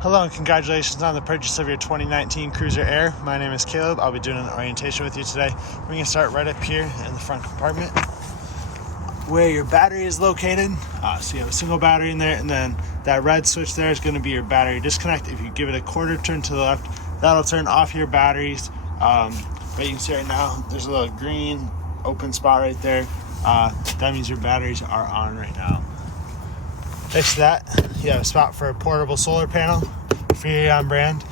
Hello and congratulations on the purchase of your 2019 Cruiser Aire. My name is Caleb. I'll be doing an orientation with you today. We're going to start right up here in the front compartment where your battery is located. So you have a single battery in there, and then that red switch there is going to be your battery disconnect. If you give it a quarter turn to the left, that'll turn off your batteries. But you can see right now there's a little green open spot right there. That means your batteries are on right now. Next to that, you have a spot for a portable solar panel for your Aire brand.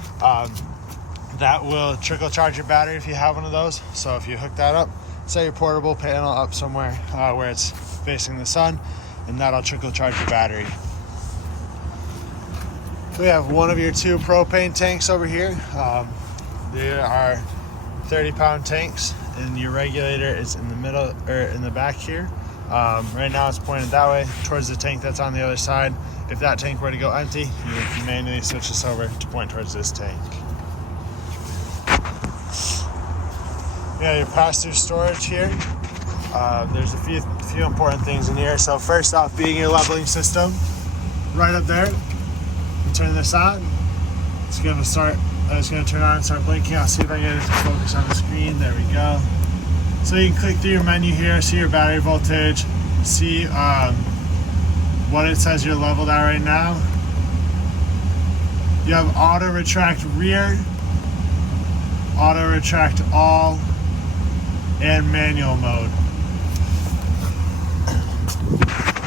That will trickle charge your battery if you have one of those. So if you hook that up, set your portable panel up somewhere where it's facing the sun, and that'll trickle charge your battery. We have one of your two propane tanks over here. They are 30-pound tanks, and your regulator is in the middle or in the back here. Right now it's pointed that way towards the tank that's on the other side. If that tank were to go empty, you can manually switch this over to point towards this tank. Yeah, your pass-through storage here. There's a few important things in here. So first off, being your leveling system, right up there. You turn this on. It's going to turn on and start blinking. I'll see if I can get it to focus on the screen. There we go. So you can click through your menu here, see your battery voltage, see what it says you're leveled at right now. You have auto retract rear, auto retract all, and manual mode.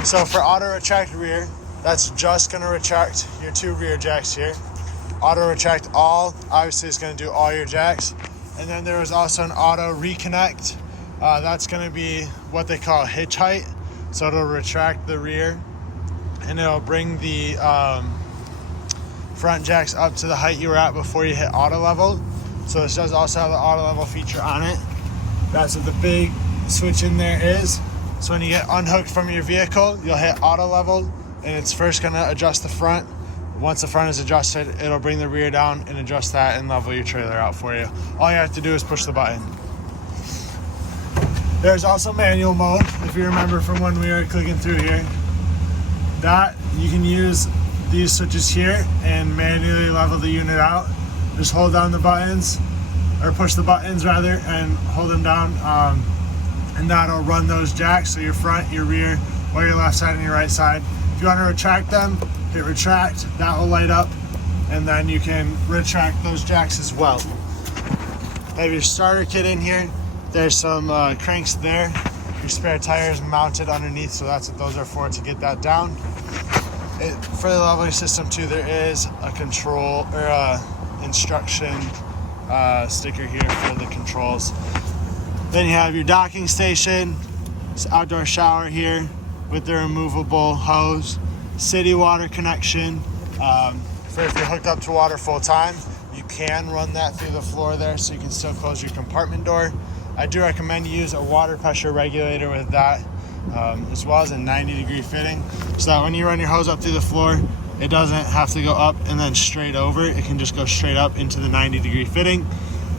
So for auto retract rear, that's just going to retract your two rear jacks here. Auto retract all, obviously it's going to do all your jacks. And then there was also an auto reconnect. That's going to be what they call hitch height. So it'll retract the rear and it'll bring the front jacks up to the height you were at before you hit auto level. So this does also have the auto level feature on it. That's what the big switch in there is. So when you get unhooked from your vehicle, you'll hit auto level, and it's first going to adjust the front. Once the front is adjusted, it'll bring the rear down and adjust that and level your trailer out for you. All you have to do is push the button. There's also manual mode, if you remember from when we were clicking through here. That you can use these switches here and manually level the unit out. Just hold down the buttons, or push the buttons rather, and hold them down, and that'll run those jacks, so your front, your rear, or your left side and your right side. If you want to retract them, hit retract, that will light up, and then you can retract those jacks as well. Have your starter kit in here. There's some cranks there. Your spare tires mounted underneath, so that's what those are for, to get that down. For the leveling system too, there is a control or a instruction sticker here for the controls. Then you have your docking station, this outdoor shower here with the removable hose, city water connection. For if you're hooked up to water full time, you can run that through the floor there, so you can still close your compartment door. I do recommend you use a water pressure regulator with that, as well as a 90-degree fitting, so that when you run your hose up through the floor, it doesn't have to go up and then straight over. It can just go straight up into the 90-degree fitting.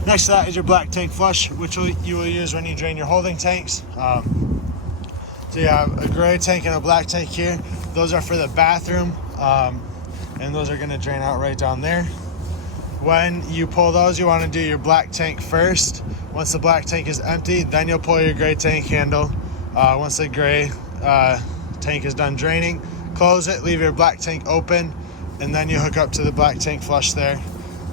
Next to that is your black tank flush, which you will use when you drain your holding tanks. So you have a gray tank and a black tank here. Those are for the bathroom, and those are going to drain out right down there. When you pull those, you want to do your black tank first. Once the black tank is empty, then you'll pull your gray tank handle. Once the gray tank is done draining, close it, leave your black tank open, and then you hook up to the black tank flush there.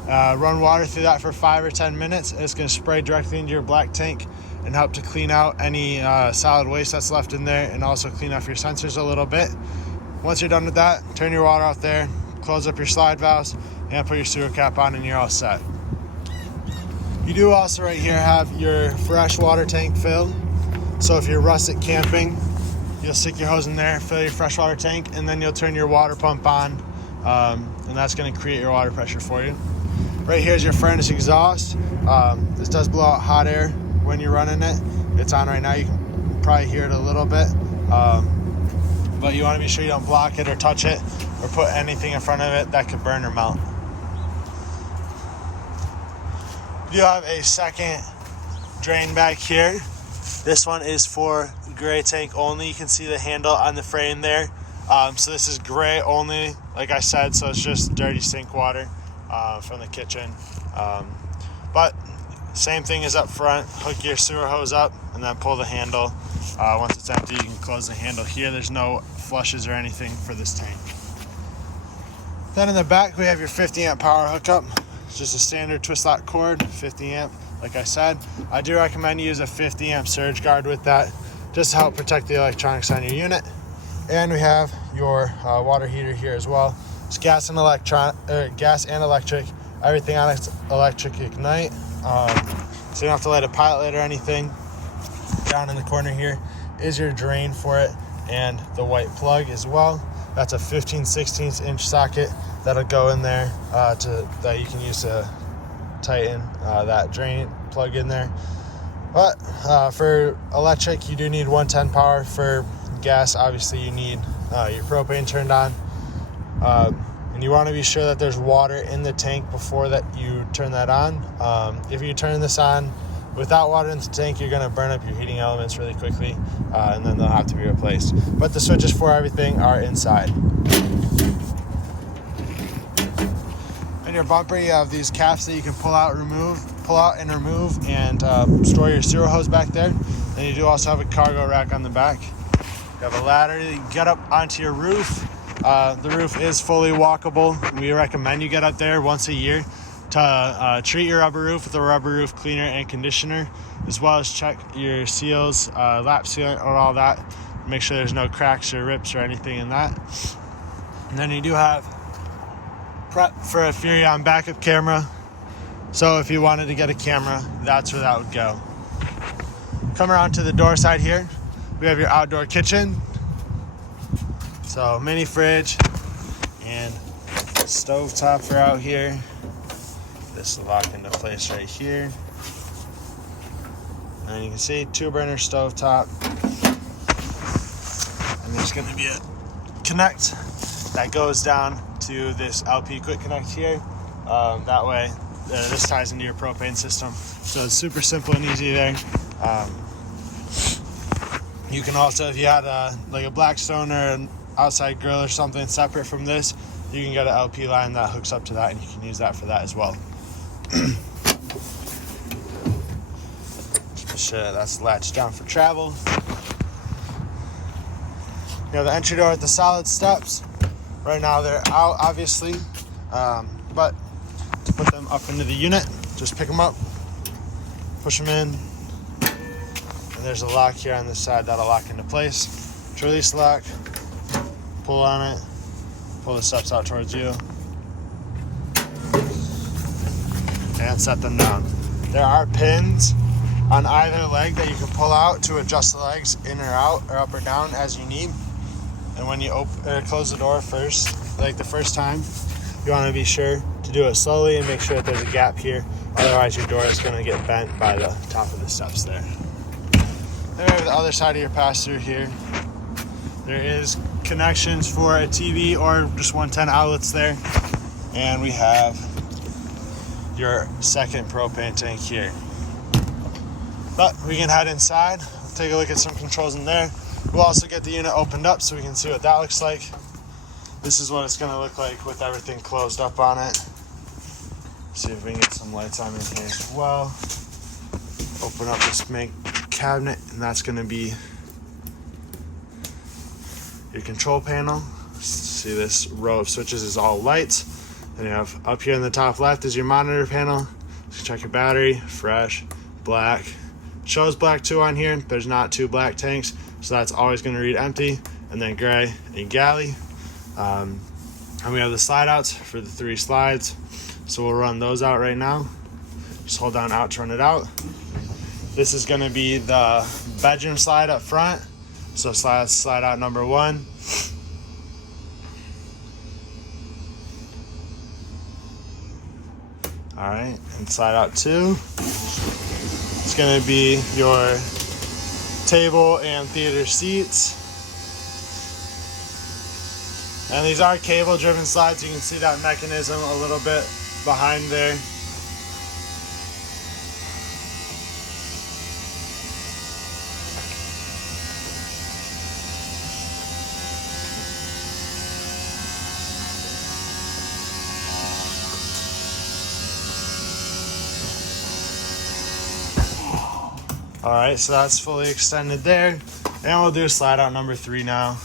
Run water through that for 5 or 10 minutes. It's going to spray directly into your black tank and help to clean out any solid waste that's left in there, and also clean off your sensors a little bit. Once you're done with that, turn your water out there, close up your slide valves, and put your sewer cap on, and you're all set. You do also right here have your fresh water tank fill. So if you're rustic camping, you'll stick your hose in there, fill your fresh water tank, and then you'll turn your water pump on, and that's going to create your water pressure for you. Right here is your furnace exhaust. This does blow out hot air when you're running it. It's on right now. You can probably hear it a little bit, but you want to be sure you don't block it or touch it or put anything in front of it that could burn or melt. You have a second drain back here. This one is for gray tank only. You can see the handle on the frame there. So this is gray only like I said, so it's just dirty sink water from the kitchen. But same thing as up front. Hook your sewer hose up and then pull the handle. Once it's empty, you can close the handle here. There's no flushes or anything for this tank. Then in the back, we have your 50 amp power hookup. It's just a standard twist lock cord, 50 amp. Like I said, I do recommend you use a 50 amp surge guard with that, just to help protect the electronics on your unit. And we have your water heater here as well. It's gas and electric. Everything on it's electric ignite. So you don't have to light a pilot light or anything. Down in the corner here is your drain for it and the white plug as well. That's a 15/16 inch socket that'll go in there that you can use to tighten that drain plug in there. But for electric, you do need 110 power. For gas, obviously you need your propane turned on. And you want to be sure that there's water in the tank before that you turn that on. If you turn this on without water in the tank, you're going to burn up your heating elements really quickly, and then they'll have to be replaced. But the switches for everything are inside. In your bumper, you have these caps that you can pull out and remove, and store your sewer hose back there. Then you do also have a cargo rack on the back. You have a ladder that you can get up onto your roof. The roof is fully walkable. We recommend you get up there once a year to treat your rubber roof with a rubber roof cleaner and conditioner, as well as check your seals, lap sealant, or all that. Make sure there's no cracks or rips or anything in that. And then you do have prep for a Furrion backup camera. So if you wanted to get a camera, that's where that would go. Come around to the door side here. We have your outdoor kitchen. So mini fridge and stove top are out here. This will lock into place right here. And you can see 2-burner stove top. And there's going to be a connect that goes down to this LP quick connect here. That way this ties into your propane system. So it's super simple and easy there. You can also, if you had like a Blackstone or an outside grill or something separate from this, you can get an LP line that hooks up to that, and you can use that for that as well. That's latched down for travel. You have the entry door with the solid steps. Right now they're out, obviously, but to put them up into the unit, just pick them up, push them in, and there's a lock here on this side that'll lock into place. To release the lock, pull on it, pull the steps out towards you, and set them down. There are pins on either leg that you can pull out to adjust the legs in or out or up or down as you need. And when you close the door first, like the first time, you want to be sure to do it slowly and make sure that there's a gap here. Otherwise your door is going to get bent by the top of the steps there. Then we have the other side of your pass-through here. There is connections for a TV or just 110 outlets there. And we have your second propane tank here. But we can head inside, take a look at some controls in there. We'll also get the unit opened up so we can see what that looks like. This is what it's going to look like with everything closed up on it. See if we can get some lights on in here as well. Open up this main cabinet, and that's going to be your control panel. See, this row of switches is all lights. Then you have up here in the top left is your monitor panel. You can check your battery, fresh, black. It shows black 2 on here. There's not 2 black tanks, so that's always going to read empty. And then gray and galley. And we have the slide outs for the 3 slides. So we'll run those out right now. Just hold down out to run it out. This is going to be the bedroom slide up front. So slide out number 1. All right, and slide out 2. It's going to be your table and theater seats. And these are cable driven slides. You can see that mechanism a little bit behind there. All right, so that's fully extended there. And we'll do slide out number 3 now.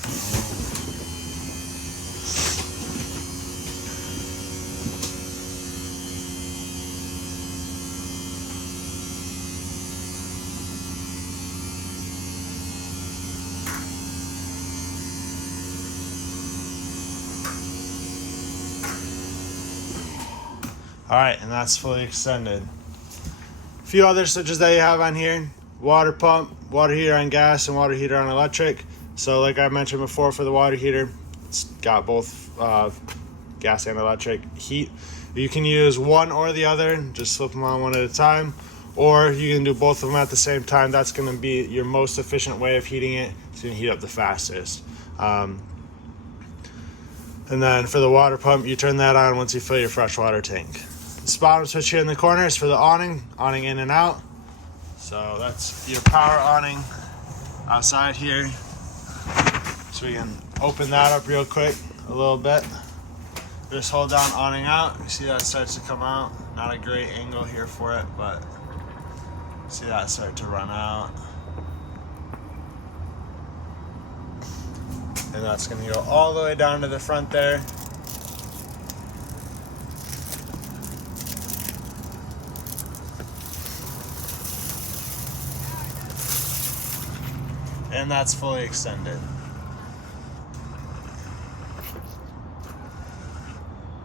All right, and that's fully extended. A few other switches that you have on here: water pump, water heater on gas, and water heater on electric. So like I mentioned before, for the water heater, it's got both gas and electric heat. You can use one or the other, just flip them on one at a time, or you can do both of them at the same time. That's going to be your most efficient way of heating it. It's going to heat up the fastest. And then for the water pump, you turn that on once you fill your fresh water tank. This bottom switch here in the corner is for the awning in and out. So that's your power awning outside here. So we can open that up real quick a little bit. Just hold down awning out. You see that starts to come out. Not a great angle here for it, but see that start to run out. And that's going to go all the way down to the front there. And that's fully extended.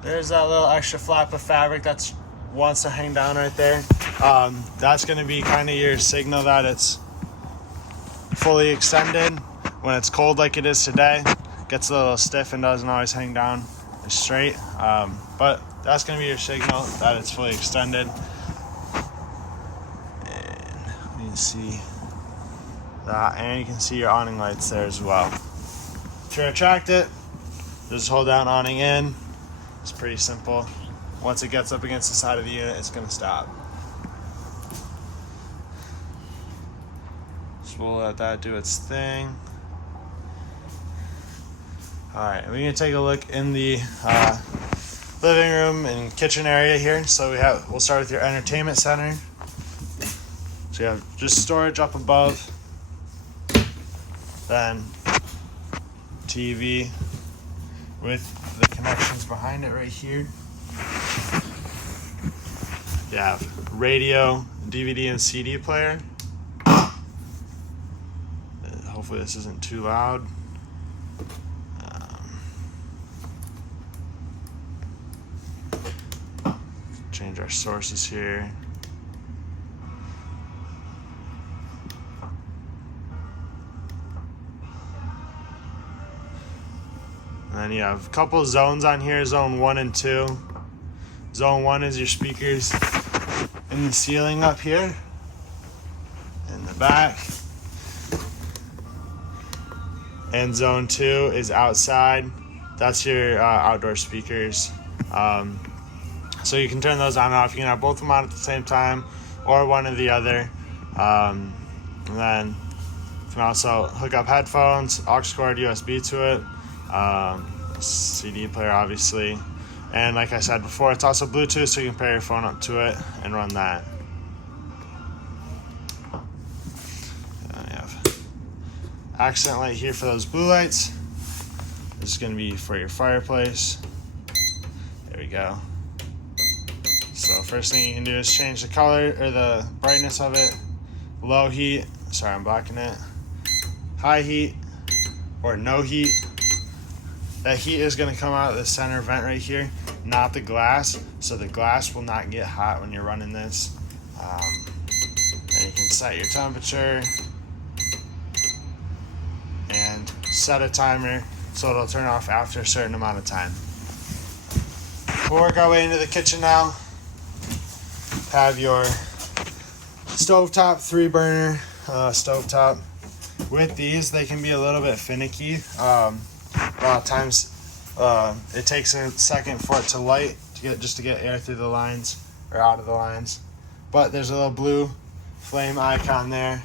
There's that little extra flap of fabric that wants to hang down right there. That's going to be kind of your signal that it's fully extended. When it's cold like it is today, it gets a little stiff and doesn't always hang down straight. But that's going to be your signal that it's fully extended. And you can see that, and you can see your awning lights there as well. To retract it, just hold down awning in. It's pretty simple. Once it gets up against the side of the unit, it's going to stop. So we'll let that do its thing. Alright, we're going to take a look in the living room and kitchen area here. So we'll start with your entertainment center. So you have just storage up above, then TV with the connections behind it right here. You have radio, DVD, and CD player. Hopefully this isn't too loud. Change our sources here. And then you have a couple zones on here, zone 1 and 2. Zone 1 is your speakers in the ceiling up here, in the back. And zone 2 is outside. That's your outdoor speakers. So you can turn those on and off. You can have both of them on at the same time, or one or the other. And then you can also hook up headphones, aux cord, USB to it, CD player obviously. And like I said before, it's also Bluetooth, so you can pair your phone up to it and run that. And then you have accent light here for those blue lights. This is going to be for your fireplace. There we go. So first thing you can do is change the color or the brightness of it. Low heat, sorry I'm blocking it. High heat or no heat. That heat is going to come out of the center vent right here, not the glass. So the glass will not get hot when you're running this. And you can set your temperature and set a timer so it'll turn off after a certain amount of time. We'll work our way into the kitchen now. Have your stovetop, 3-burner stovetop. With these, they can be a little bit finicky. A lot of times, it takes a second for it to light to get air through the lines or out of the lines. But there's a little blue flame icon there.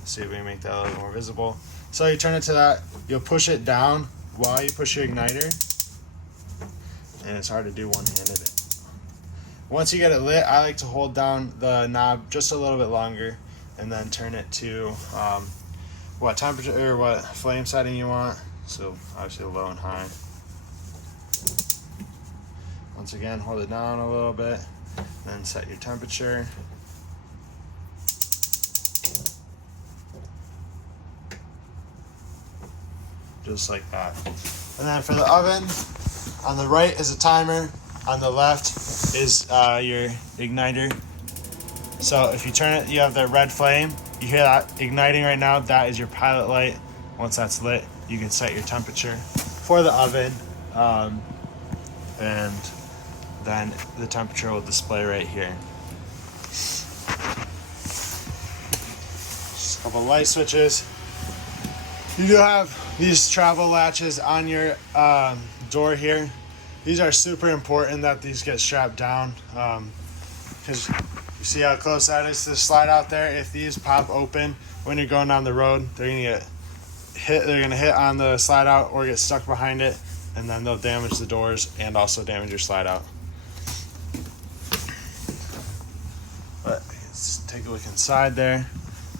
Let's see if we can make that a little more visible. So you turn it to that. You'll push it down while you push your igniter, and it's hard to do one-handed. Once you get it lit, I like to hold down the knob just a little bit longer. and then turn it to what temperature or what flame setting you want. So obviously low and high. Once again, hold it down a little bit, then set your temperature. Just like that. And then for the oven, on the right is a timer, on the left is your igniter. So if you turn it, you have the red flame. You hear that igniting right now, that is your pilot light. Once that's lit, you can set your temperature for the oven. And then the temperature will display right here. Just a couple light switches. You do have these travel latches on your door here. These are super important that these get strapped down, because you see how close that is to the slide out there. If these pop open when you're going down the road, they're gonna get hit. They're gonna hit on the slide out or get stuck behind it, and then they'll damage the doors and also damage your slide out. But let's take a look inside there.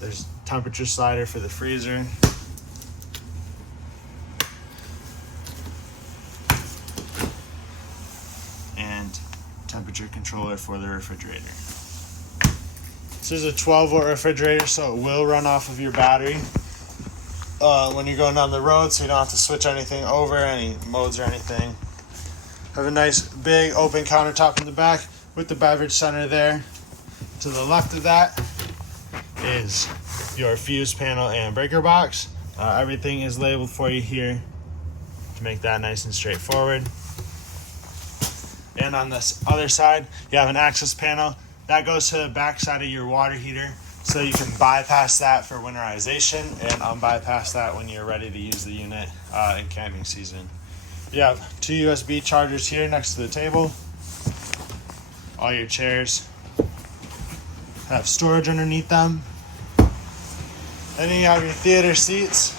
There's a temperature slider for the freezer. And temperature controller for the refrigerator. This is a 12-volt refrigerator, so it will run off of your battery when you're going down the road, so you don't have to switch anything over, any modes or anything. Have a nice big open countertop in the back with the beverage center there. To the left of that is your fuse panel and breaker box. Everything is labeled for you here to make that nice and straightforward. And on this other side, you have an access panel that goes to the back side of your water heater, so you can bypass that for winterization and unbypass that when you're ready to use the unit in camping season. You have 2 USB chargers here next to the table. All your chairs have storage underneath them. And then you have your theater seats.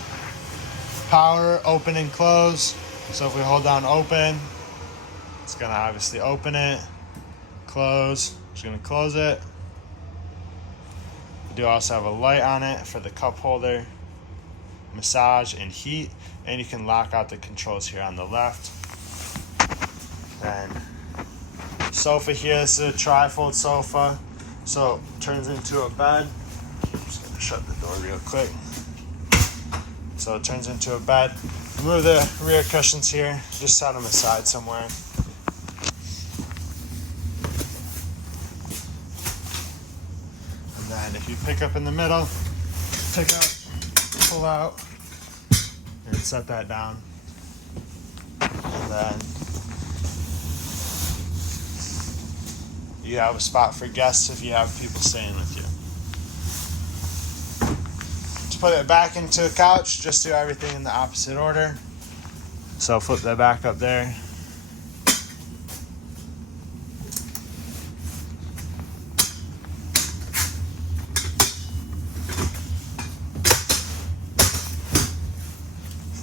Power, open and close. So if we hold down open, it's gonna obviously open it. Close, it's gonna close it. We do also have a light on it for the cup holder, massage and heat, and you can lock out the controls here on the left. Then sofa here, this is a tri-fold sofa, so it turns into a bed. I'm just gonna shut the door real quick. So it turns into a bed. Remove the rear cushions here, just set them aside somewhere. And if you pick up in the middle, pick up, pull out, and set that down. And then you have a spot for guests if you have people staying with you. To put it back into a couch, just do everything in the opposite order. So flip that back up there.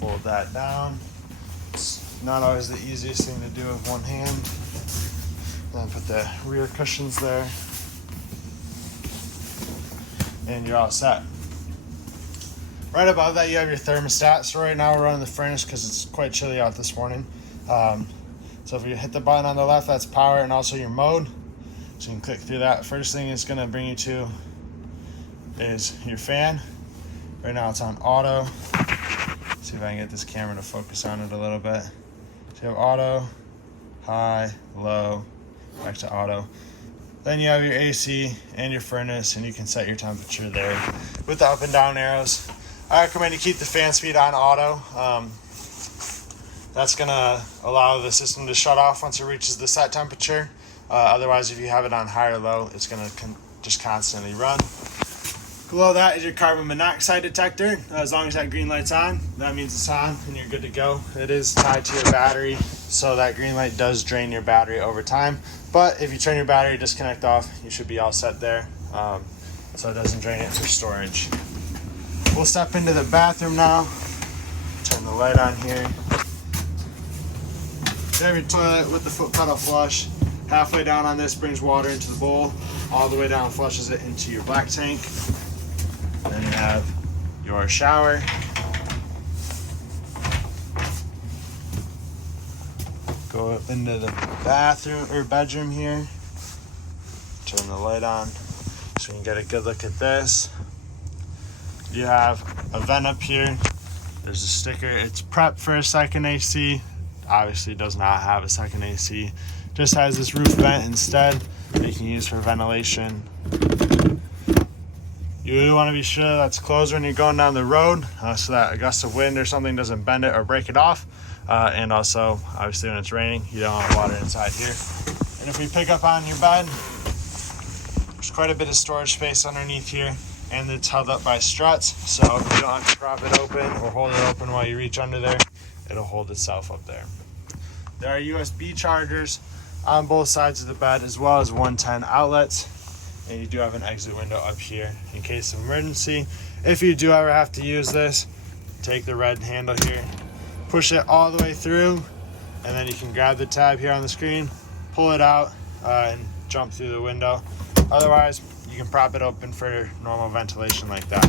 Fold that down. It's not always the easiest thing to do with one hand. Then put the rear cushions there. And you're all set. Right above that you have your thermostat. So right now we're running the furnace because it's quite chilly out this morning. So if you hit the button on the left, that's power and also your mode. So you can click through that. First thing it's going to bring you to is your fan. Right now it's on auto. See if I can get this camera to focus on it a little bit. So you have auto, high, low, back to auto. Then you have your AC and your furnace, and you can set your temperature there with the up and down arrows. I recommend you keep the fan speed on auto. That's gonna allow the system to shut off once it reaches the set temperature. Otherwise, if you have it on high or low, it's gonna just constantly run. Below that is your carbon monoxide detector. As long as that green light's on, that means it's on and you're good to go. It is tied to your battery, so that green light does drain your battery over time. But if you turn your battery disconnect off, you should be all set there, so it doesn't drain it for storage. We'll step into the bathroom now. Turn the light on here. You have your toilet with the foot pedal flush. Halfway down on this brings water into the bowl. All the way down flushes it into your black tank. Then you have your shower. Go up into the bathroom or bedroom here. Turn the light on so you can get a good look at this. You have a vent up here. There's a sticker. It's prepped for a second AC. Obviously does not have a second AC. Just has this roof vent instead that you can use for ventilation. You really want to be sure that's closed when you're going down the road so that a gust of wind or something doesn't bend it or break it off. And also, obviously when it's raining, you don't want water inside here. And if we pick up on your bed, there's quite a bit of storage space underneath here, and it's held up by struts, so you don't have to prop it open or hold it open while you reach under there. It'll hold itself up there. There are USB chargers on both sides of the bed, as well as 110 outlets, and you do have an exit window up here in case of emergency. If you do ever have to use this, take the red handle here, push it all the way through, and then you can grab the tab here on the screen, pull it out, and jump through the window. Otherwise, you can prop it open for normal ventilation like that.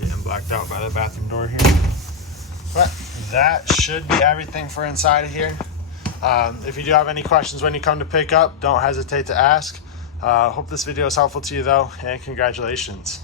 Getting blacked out by the bathroom door here. But that should be everything for inside of here. If you do have any questions when you come to pick up, don't hesitate to ask. Hope this video is helpful to you though, and congratulations.